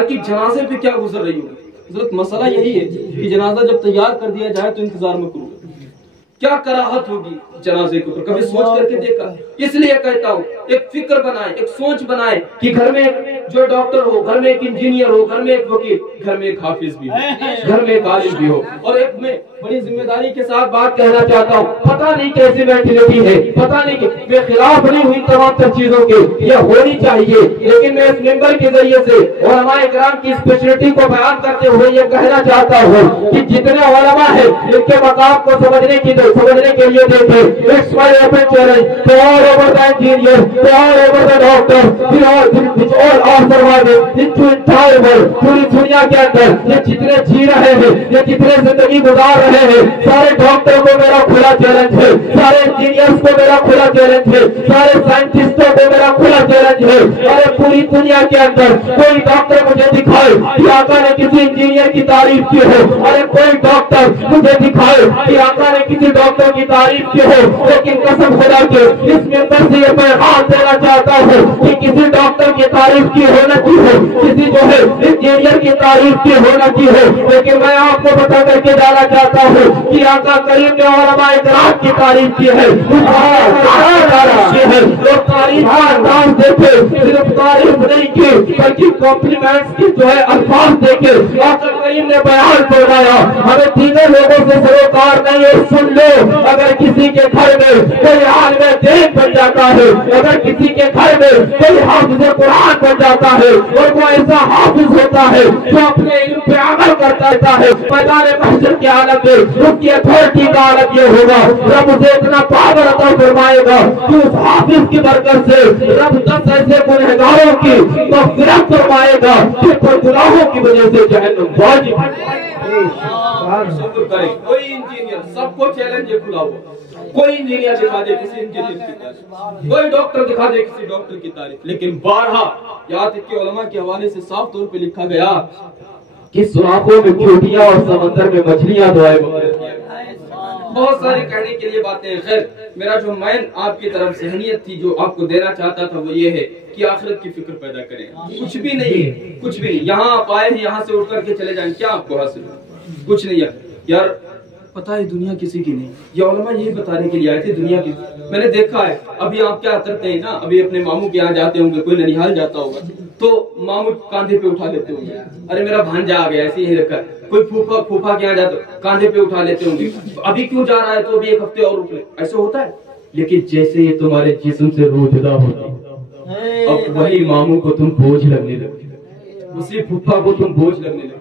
کہ جنازے پہ کیا گزر رہی ہو. حضرت مسئلہ یہی ہے کہ جنازہ جب تیار کر دیا جائے تو انتظار میں کرو. کیا کراہت ہوگی جنازے کے اوپر, کبھی سوچ کر کے دیکھا؟ اس لیے کہتا ہوں ایک فکر بنائے, ایک سوچ بنائے کہ گھر میں جو ڈاکٹر ہو, گھر میں ایک انجینئر ہو, گھر میں ایک وکیل, گھر میں ایک حافظ بھی ہو, گھر میں ایک عالم بھی ہو. اور ایک میں بڑی ذمہ داری کے ساتھ بات کہنا چاہتا ہوں, پتہ نہیں کیسی مینٹلٹی ہے, پتہ نہیں کہ میں خلاف نہیں ہوئی تمام تر چیزوں کے, یہ ہونی چاہیے, لیکن میں اس ممبر کے ذریعے سے علماء کرام کی اسپیشلٹی کو بیان کرتے ہوئے یہ کہنا چاہتا ہوں کہ جتنے علماء ہیں ان کے مقام کو سمجھنے کے لیے دیکھیں. It's my open challenge to all over the engineers, to all over the doctors, which all are surviving into entire world. پوری دنیا کے اندر یہ جتنے جی رہے ہیں, یہ جتنے زندگی گزار رہے ہیں, سارے ڈاکٹر کو میرا کھلا چیلنج ہے, سارے انجینئرز کو میرا کھلا چیلنج ہے, سارے سائنٹسٹوں کو میرا کھلا چیلنج ہے. اور پوری دنیا کے اندر کوئی ڈاکٹر مجھے دکھائے کہ آقا نے کسی انجینئر کی تعریف کی ہو, اور کوئی ڈاکٹر مجھے دکھائے کہ آقا نے کسی ڈاکٹر کی تعریف کی ہو. لیکن قسم خدا کے اس ممبر سے یہ پیغام دینا چاہتا ہوں کہ کسی ڈاکٹر کی تعریف کی ہو نہ کی ہو, کسی جو ہے انجینئر کی تعریف کی ہو نہ کی ہو, لیکن میں آپ کو بتا کر کے جانا چاہتا ہوں کہ آقا کریم نے علماء کرام کی تعریف کی ہے. لوگ تعریف کا انداز دیکھے, صرف تعریف نہیں کی بلکہ کمپلیمنٹس کی جو ہے الفاظ دیکھے. آقا کریم نے بیان فرمایا ہمیں دیگر لوگوں سے سروکار نہیں ہے. سن لو, اگر کسی کے گھر میں کوئی عالم دین بن جاتا ہے, اگر کسی کے گھر میں کوئی حافظ قرآن بن جاتا ہے, اور وہ ایسا حافظ ہوتا ہے جو اپنے علم پہ عمل کرتا رہتا ہے, میدان محشر کی حالت میں اس کی اتھارٹی کا حالت یہ ہوگا, رب اسے اتنا پاور عطا فرمائے گا کہ اس حافظ کی برکت سے رب 10 ایسے گنہگاروں کی مغفرت فرمائے گا جن پر گناہوں کی وجہ سے جہنم واجب ہے. کوئی انجینئر, سب کو چیلنج کھلا ہوا, کوئی انجینئر دکھا دے کسی انجینئر کی تعریف, کوئی ڈاکٹر دکھا دے کسی ڈاکٹر کی تعریف, لیکن بارہا یہاں تک کہ علماء کے حوالے سے صاف طور پہ لکھا گیا کہ سوراخوں میں چوٹیاں اور سمندر میں مچھلیاں دعائیں مغفرت کیا. بہت ساری کہنے کے لیے باتیں ہیں. خیر, میرا جو مین آپ کی طرف ذہنیت تھی جو آپ کو دینا چاہتا تھا وہ یہ ہے کہ آخرت کی فکر پیدا کریں. کچھ بھی نہیں, کچھ بھی نہیں. یہاں آپ آئے ہیں, یہاں سے اٹھ کر کے چلے جائیں, کیا آپ کو حاصل ہو؟ کچھ نہیں یار. پتہ ہے دنیا کسی کی نہیں. یہ علماء یہی بتانے کے لیے آئے تھے دنیا کی. میں نے دیکھا ہے ابھی آپ کیا کرتے ہیں نا, ابھی اپنے ماموں کے یہاں جاتے ہوں گے, کوئی ننیحال جاتا ہوگا تو ماموں کاندھے پہ اٹھا لیتے ہوں گے, ارے میرا بھانجا آ گیا, ایسے ہی رکھا. کوئی پھوپھا کے یہاں جاتا کاندھے پہ اٹھا لیتے ہوں گے, ابھی کیوں جا رہا ہے تو ابھی ایک ہفتے اور رک لے, ایسے ہوتا ہے. لیکن جیسے یہ تمہارے جسم سے روح جدا ہوتی, اب وہی ماموں کو تم بوجھ لگنے لگے, اسی پھوپھا کو تم بوجھ لگنے لگے.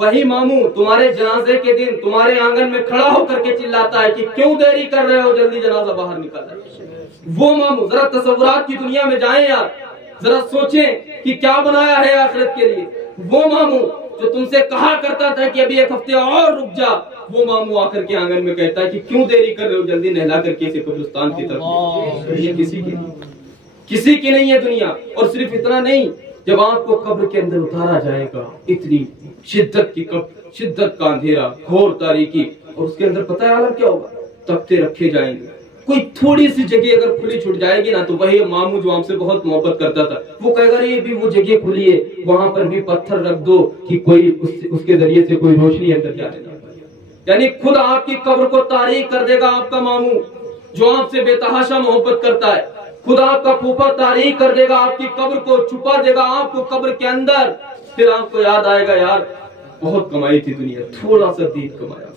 وہی ماموں تمہارے جنازے کے دن تمہارے آنگن میں کھڑا ہو کر کے چلاتا ہے کہ کیوں دیری کر رہے ہو, جلدی جنازہ باہر نکل رہا ہے. وہ ماموں, ذرا تصورات کی دنیا میں جائیں یار, ذرا سوچیں کہ کیا بنایا ہے آخرت کے لیے. وہ ماموں جو تم سے کہا کرتا تھا کہ ابھی ایک ہفتے اور رک جا, وہ ماموں آ کر کے آنگن میں کہتا ہے کہ کیوں دیری کر رہے ہو, جلدی نہلا کر کے اسے قبرستان کی طرف. یہ کسی کی نہیں ہے دنیا. اور صرف اتنا نہیں, جب آپ کو قبر کے اندر اتارا جائے گا, اتنی شدت کا اندھیرا, گھور تاریکی, اور اس کے اندر پتہ ہے عالم کیا ہوگا, تختے رکھے جائیں گے. کوئی تھوڑی سی جگہ اگر کھلی چھوٹ جائے گی نا تو وہی ماموں جو ہم سے بہت محبت کرتا تھا وہ کہے گا یہ بھی وہ جگہ کھلی ہے, وہاں پر بھی پتھر رکھ دو کہ کوئی اس کے ذریعے سے کوئی روشنی اندر جانے نہ پائے. یعنی خود آپ کی قبر کو تاریک کر دے گا آپ کا ماموں جو آپ سے بے تحاشا محبت کرتا ہے. خدا آپ کا پھوپھا تاریک کر دے گا آپ کی قبر کو, چھپا دے گا آپ کو قبر کے اندر. پھر آپ کو یاد آئے گا یار بہت کمائی تھی دنیا, تھوڑا سا دین کمایا,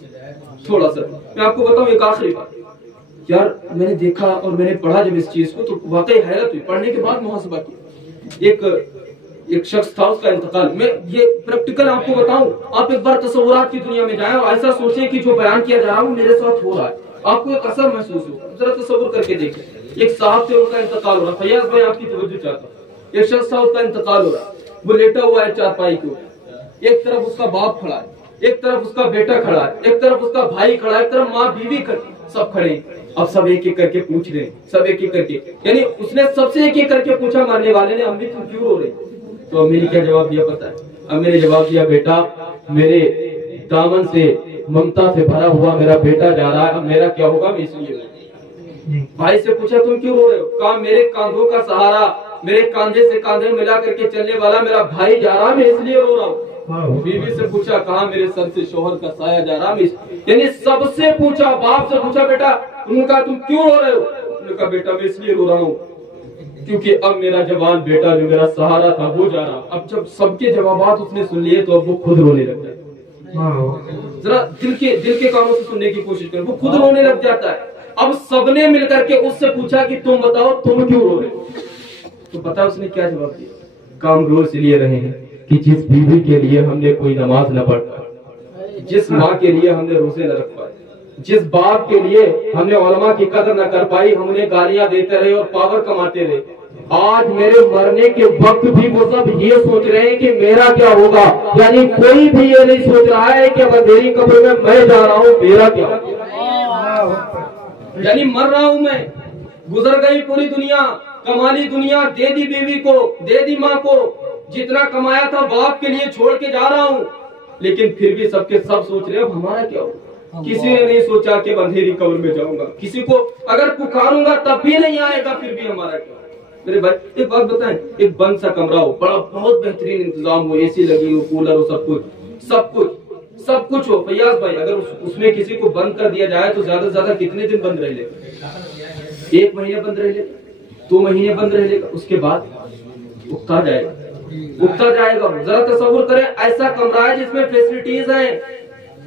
تھوڑا سا. میں آپ کو بتاؤں ایک آخری بات یار, میں نے دیکھا اور میں نے پڑھا جب اس چیز کو تو واقعی حیرت ہوئی. پڑھنے کے بعد محاسبہ کیا. ایک شخص تھا, اس کا انتقال. میں یہ پریکٹیکل آپ کو بتاؤں, آپ ایک بار تصورات کی دنیا میں جائیں اور ایسا سوچیں کہ جو بیان کیا جا رہا ہے وہ میرے ساتھ ہو رہا ہے, آپ کو ایک اثر محسوس ہوگا. ذرا تصور کر کے دیکھیں. ایک صاحب سے ان کا انتقال ہو رہا. فیاض بھائی آپ کی توجہ چاہتا ہوں. ایک شخص تھا, اس کا انتقال ہو رہا, وہ لیٹا ہوا ہے چارپائی کو, ایک طرف اس کا باپ کھڑا ہے, ایک طرف اس کا بیٹا کھڑا ہے, ایک طرف اس کا بھائی کھڑا ہے, ایک طرف ماں بیوی سب کھڑے ہیں. اب سب ایک ایک کر کے پوچھ رہے ہیں, سب ایک ایک کر کے, یعنی اس نے سب سے ایک ایک کر کے پوچھا مرنے والے نے, امی تم کیوں رو رہے؟ تو امی نے کیا جواب دیا پتہ ہے؟ امی نے جواب دیا بیٹا میرے دامن سے ممتا سے بھرا ہوا میرا بیٹا جا رہا ہے, اب میرا کیا ہوگا, میں اس لیے. بھائی سے پوچھا تم کیوں رو رہے ہو؟ کہا میرے کاندھوں کا سہارا میرے کاندھے سے کاندھے ملا کر کے چلنے والا میرا بھائی جا رہا، میں اس لیے رو رہا ہوں۔ بیوی سے پوچھا کہاں میرے سر سے شوہر کا سایہ جا رہا، یعنی سب سے پوچھا، باپ سے پوچھا بیٹا ان کا تم کیوں رو رہے ہو؟ انہوں نے کہا بیٹا میں اس لیے رو رہا ہوں کیونکہ اب میرا جوان بیٹا جو میرا سہارا تھا وہ جا رہا۔ اب جب سب کے جوابات اس نے سن لیے تو اب وہ خود رونے لگ جاتا ہے۔ ذرا دل کے کانوں سے سننے کی کوشش کریں، وہ خود رونے لگ جاتا ہے۔ اب سب نے مل کر کے اس سے پوچھا کہ تم بتاؤ تم کیوں رو رہے ہو؟ تو پتا اس نے کیا جواب دیا؟ کام رو اس لیے رہے ہیں کہ جس بیوی کے لیے ہم نے کوئی نماز نہ پڑھ پائی، جس ماں کے لیے ہم نے روزے نہ رکھ پائے، جس باپ کے لیے ہم نے علماء کی قدر نہ کر پائی، ہم انہیں گالیاں دیتے رہے اور پاور کماتے رہے، آج میرے مرنے کے وقت بھی وہ سب یہ سوچ رہے ہیں کہ میرا کیا ہوگا۔ یعنی کوئی بھی یہ نہیں سوچ رہا ہے کہ اب اندھیری قبر میں جا رہا ہوں میرا کیا ہوگا، یعنی مر رہا ہوں میں، گزر گئی پوری دنیا، کمالی دنیا دے دی بیوی کو، دے دی ماں کو، جتنا کمایا تھا باپ کے لیے چھوڑ کے جا رہا ہوں، لیکن پھر بھی سب کے سب سوچ رہے ہیں اب ہمارا کیا ہوگا۔ کسی نے نہیں سوچا کہ اندھیری قبر میں جاؤں گا، کسی کو اگر پکاروں گا تب بھی نہیں آئے گا، پھر بھی ہمارا کیا ہوگا۔ میرے بھائی ایک بات بتائیں، ایک بند سا کمرہ ہو، بڑا بہت بہترین انتظام ہو، اے سی لگی ہو، کولر ہو، سب کچھ ہو، فیاض بھائی اگر اس میں کسی کو بند کر دیا جائے تو زیادہ سے زیادہ کتنے دن بند رہ لے گا؟ 1 مہینے بند رہ لے گا، 2 مہینے بند رہ لے گا، اس کے بعد اگتا جائے گا۔ ذرا تصور کریں ایسا کمرہ ہے جس میں فیسلٹیز ہیں،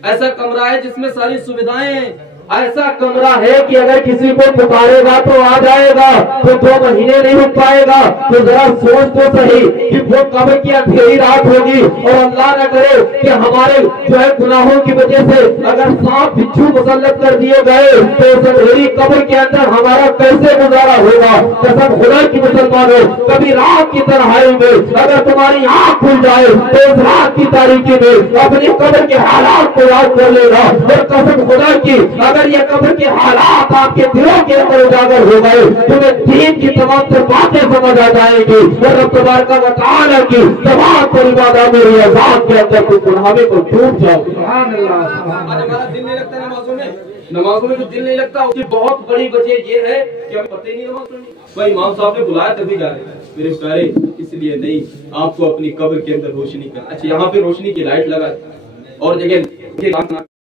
ایسا کمرہ ہے جس میں ساری سویدھائیں ہیں، ایسا کمرہ ہے کہ اگر کسی کو پکارے گا تو آ جائے گا، تو 2 مہینے نہیں رک پائے گا۔ تو ذرا سوچ تو صحیح کہ وہ قبر کی اندھیری رات ہوگی اور اللہ نہ کرے کہ ہمارے جو ہے گناہوں کی وجہ سے اگر سانپ بچھو مسلط کر دیے گئے تو اس اندھیری قبر کے اندر ہمارا کیسے گزارا ہوگا؟ قسم خدا کی مسلمانوں، کبھی رات کی تنہائی میں اگر تمہاری آنکھ کھل جائے تو اس رات کی تاریکی میں اپنی قبر کے حالات کو یاد کر لے گا، اور قسم خدا کی اگر یہ قبر کے حالات آپ کے دلوں کے اندر اجاگر ہو گئے تمہیں دین کی تمام تر باتیں سمجھ آ جائیں گی، اور رب تبارک و تعالی کی تمام تر عبادات میری ذات کے اندر کو گناہوں کو ڈوب جاؤ۔ سبحان اللہ۔ آج ہمارا دل نہیں لگتا نمازوں میں جو دل نہیں لگتا، اس کی بہت بڑی وجہ یہ ہے کہ ہمیں پتہ ہی نہیں نماز پڑھنی۔ بھائی امام صاحب نے بلایا تبھی جا رہے ہیں میرے پیارے، اس لیے نہیں، آپ کو اپنی قبر کے اندر روشنی کرنا۔ اچھا یہاں پہ روشنی کی لائٹ لگا اور جگہ